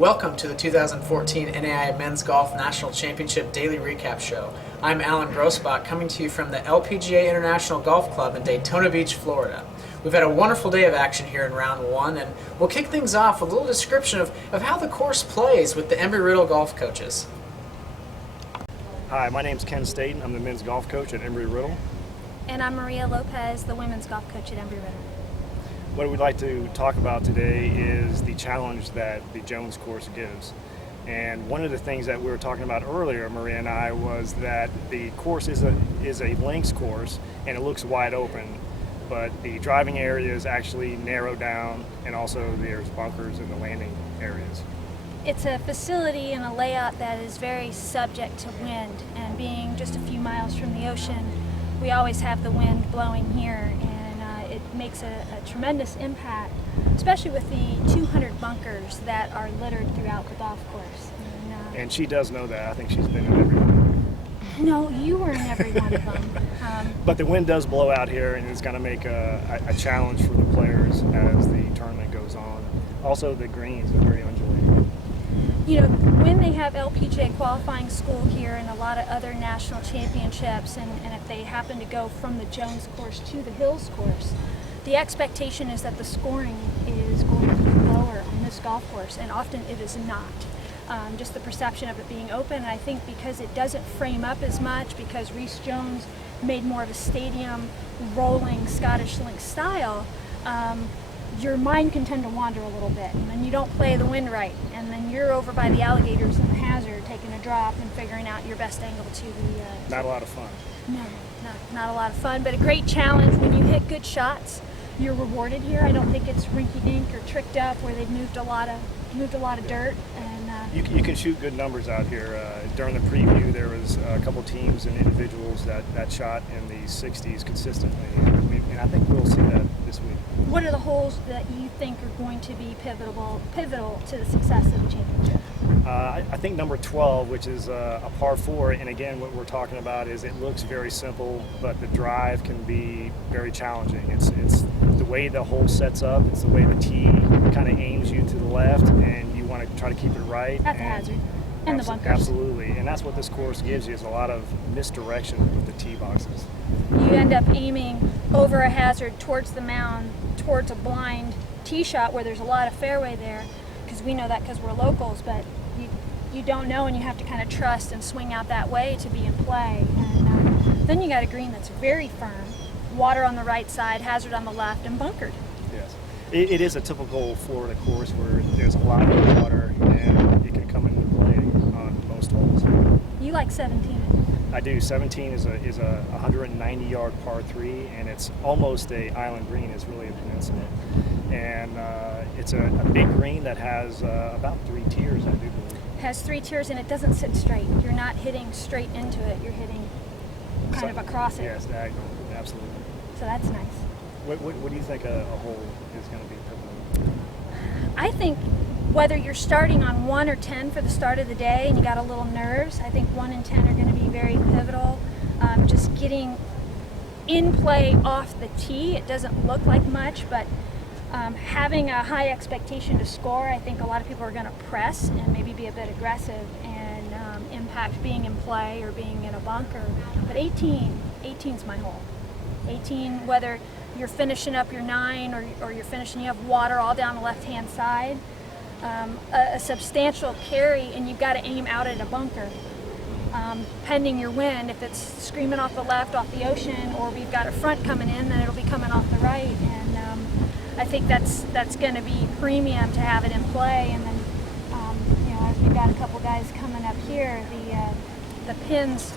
Welcome to the 2014 NAIA Men's Golf National Championship Daily Recap Show. I'm Alan Grossbach, coming to you from the LPGA International Golf Club in Daytona Beach, Florida. We've had a wonderful day of action here in round one, and we'll kick things off with a little description of how the course plays with the Embry-Riddle golf coaches. Hi, my name's Ken Staten. I'm the men's golf coach at Embry-Riddle. And I'm Maria Lopez, the women's golf coach at Embry-Riddle. What we'd like to talk about today is the challenge that the Jones course gives. And one of the things that we were talking about earlier, Maria and I, was that the course is a links course and it looks wide open, but the driving area is actually narrowed down, and also there's bunkers in the landing areas. It's a facility and a layout that is very subject to wind, and being just a few miles from the ocean, we always have the wind blowing here, and it makes a tremendous impact, especially with the 200 bunkers that are littered throughout the golf course. And she does know that. I think she's been in every one. No, you were in every one of them. But the wind does blow out here, and it's going to make a challenge for the players as the tournament goes on. Also, the greens are very undulating. You know, when they have LPGA qualifying school here and a lot of other national championships, and if they happen to go from the Jones course to the Hills course, the expectation is that the scoring is going to be lower on this golf course, and often it is not. Just the perception of it being open, and I think because it doesn't frame up as much, because Rees Jones made more of a stadium rolling Scottish link style, your mind can tend to wander a little bit, and then you don't play the wind right, and then you're over by the alligators in the hazard taking a drop and figuring out your best angle to the... Not a lot of fun. No, not a lot of fun, but a great challenge. When you hit good shots, you're rewarded here. I don't think it's rinky-dink or tricked up where they've moved a lot of dirt. And you can shoot good numbers out here. During the preview, there was a couple teams and individuals that shot in the 60s consistently, and I think we'll see that this week. What are the holes that you think are going to be pivotal to the success of the championship? I think number 12, which is a par 4, and again, what we're talking about is it looks very simple, but the drive can be very challenging. It's the way the hole sets up, it's the way the tee kind of aims you to the left, and you want to try to keep it right. At the hazard. And the bunkers. Absolutely, and that's what this course gives you, is a lot of misdirection with the tee boxes. You end up aiming over a hazard towards the mound, towards a blind tee shot where there's a lot of fairway there, because we know that because we're locals, but you don't know, and you have to kind of trust and swing out that way to be in play. And then you got a green that's very firm, water on the right side, hazard on the left, and bunkered. Yes, it is a typical Florida course where there's a lot of water, and it can come into play on most holes. You like 17? I do. 17 is a 190-yard par 3, and it's almost a island green. It's really a peninsula, and it's a big green that has about 3 tiers, I do believe. It has 3 tiers, and it doesn't sit straight. You're not hitting straight into it. You're hitting kind of across it. Yes, diagonal, absolutely. So that's nice. What do you think a hole is going to be pivotal? I think whether you're starting on 1 or 10 for the start of the day and you got a little nerves, I think 1 and 10 are going to be very pivotal. Just getting in play off the tee, it doesn't look like much, but having a high expectation to score, I think a lot of people are going to press and maybe be a bit aggressive and impact being in play or being in a bunker. But 18's my hole. 18, whether you're finishing up your 9 or you're finishing, you have water all down the left-hand side, a substantial carry, and you've got to aim out at a bunker. Pending your wind, if it's screaming off the left, off the ocean, or we've got a front coming in, then it'll be coming off the right. And I think that's going to be premium to have it in play. And then, as we've got a couple guys coming up here, the pins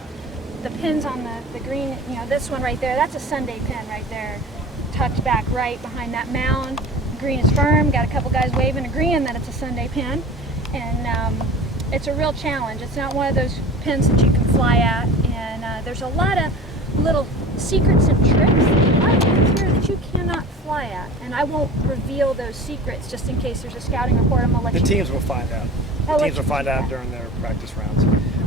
on the green, this one right there, that's a Sunday pin right there, tucked back right behind that mound. The green is firm, got a couple guys waving, agreeing that it's a Sunday pin, and it's a real challenge. It's not one of those pins that you can fly at, and there's a lot of little secrets and tricks, a lot of pins here that you cannot fly at, and I won't reveal those secrets just in case there's a scouting report. I'm going to let the teams will find out. The teams will find out during their practice rounds.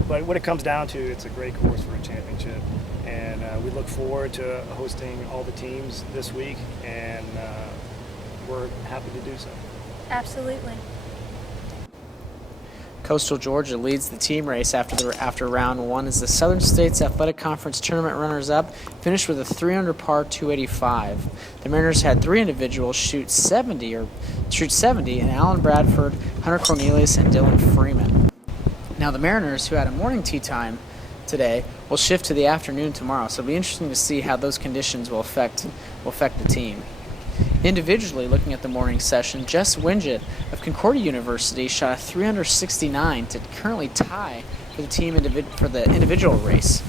But what it comes down to, it's a great course for a championship, and we look forward to hosting all the teams this week, and we're happy to do so. Absolutely. Coastal Georgia leads the team race after round one as the Southern States Athletic Conference tournament runners-up finished with a 3-under par 285. The Mariners had 3 individuals shoot 70, and Alan Bradford, Hunter Cornelius, and Dylan Freeman. Now the Mariners, who had a morning tee time today, will shift to the afternoon tomorrow, so it'll be interesting to see how those conditions will affect the team. Individually, looking at the morning session, Jess Wingett of Concordia University shot a 369 to currently tie for the team for the individual race.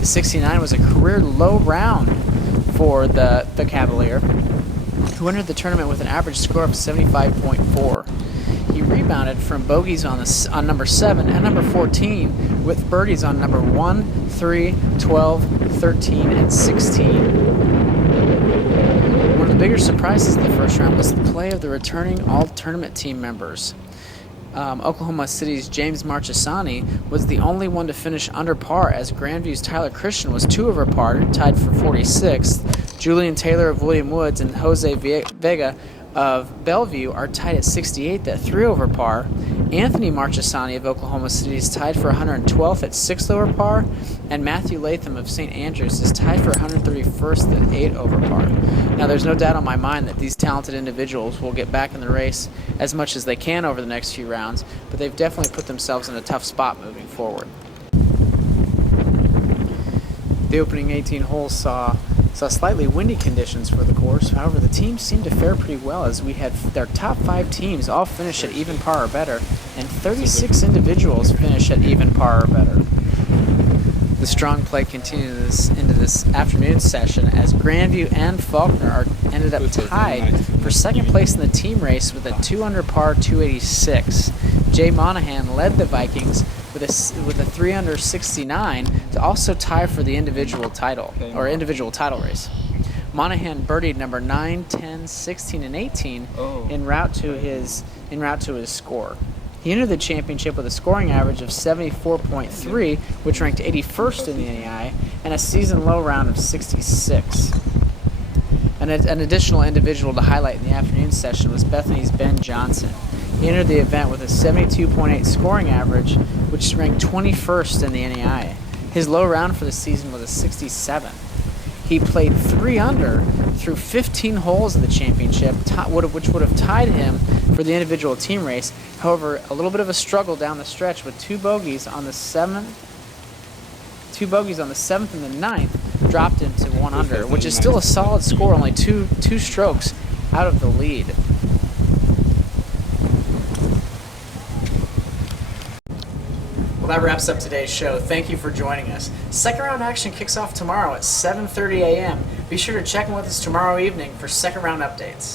The 69 was a career low round for the Cavalier, who entered the tournament with an average score of 75.4. He rebounded from bogeys on number 7 and number 14 with birdies on number 1, 3, 12, 13, and 16. One of the bigger surprises of the first round was the play of the returning all-tournament team members. Oklahoma City's James Marchesani was the only one to finish under par, as Grandview's Tyler Christian was 2 over par, tied for 46th. Julian Taylor of William Woods and Jose Vega of Bellevue are tied at 68th at 3 over par. Anthony Marchesani of Oklahoma City is tied for 112th at 6 over par, and Matthew Latham of St. Andrews is tied for 131st at 8 over par. Now, there's no doubt on my mind that these talented individuals will get back in the race as much as they can over the next few rounds, but they've definitely put themselves in a tough spot moving forward. The opening 18 holes saw slightly windy conditions for the course. However, the teams seemed to fare pretty well, as we had their top 5 teams all finish at even par or better, and 36 individuals finish at even par or better. The strong play continued into this afternoon session, as Grandview and Faulkner ended up tied for second place in the team race with a 2-under par 286. Jay Monahan led the Vikings with a 3-under 69 to also tie for the individual title race. Monahan birdied number 9, 10, 16, and 18 en route to his score. He entered the championship with a scoring average of 74.3, which ranked 81st in the NAI, and a season-low round of 66. An additional individual to highlight in the afternoon session was Bethany's Ben Johnson. He entered the event with a 72.8 scoring average, which ranked 21st in the NAI. His low round for the season was a 67. He played 3 under through 15 holes of the championship, which would have tied him for the individual team race. However, a little bit of a struggle down the stretch with 2 bogeys on the 7th and the 9th dropped him to 1 under, which is still a solid score, only two strokes out of the lead. Well, that wraps up today's show. Thank you for joining us. Second round action kicks off tomorrow at 7:30 a.m. Be sure to check in with us tomorrow evening for second round updates.